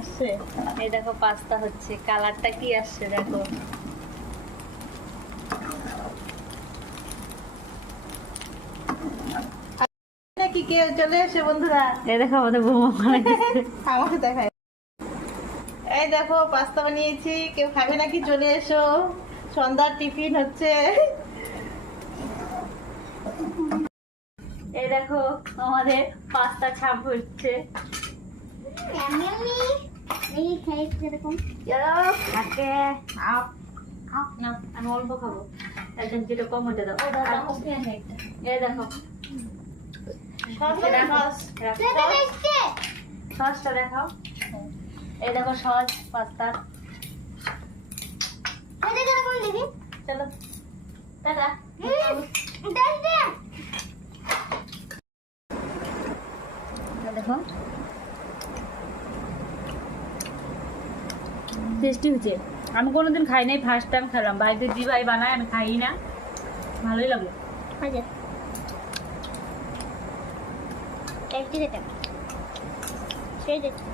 আসছে। এই দেখো পাস্তা হচ্ছে, কালারটা কি আসছে দেখো। নাকি কেউ চলে এসে বন্ধুরা, এই দেখো আমাদের বৌমা বানাইছে। আমাকে দেখায়। এই দেখো পাস্তা বানিয়েছি, কেউ খাবে নাকি চলে এসো, সন্ধ্যার টিফিন হচ্ছে। এই দেখো আমাদের পাস্তা ছাপ হচ্ছে। থাকে না, আমি অল্প খাবো, একদম যেটা কম হতে দাও। এই দেখো সসটা দেখাও। এই দেখো সস পাস্তার। চলো টাটা। দেখো টেস্টি হচ্ছে। আমি কোনোদিন খাই নাই, ফার্স্ট টাইম খেলাম। বাড়িতে জি ভাই বানায়, আমি খাই না, ভালোই লাগলো। সেই দেখছি।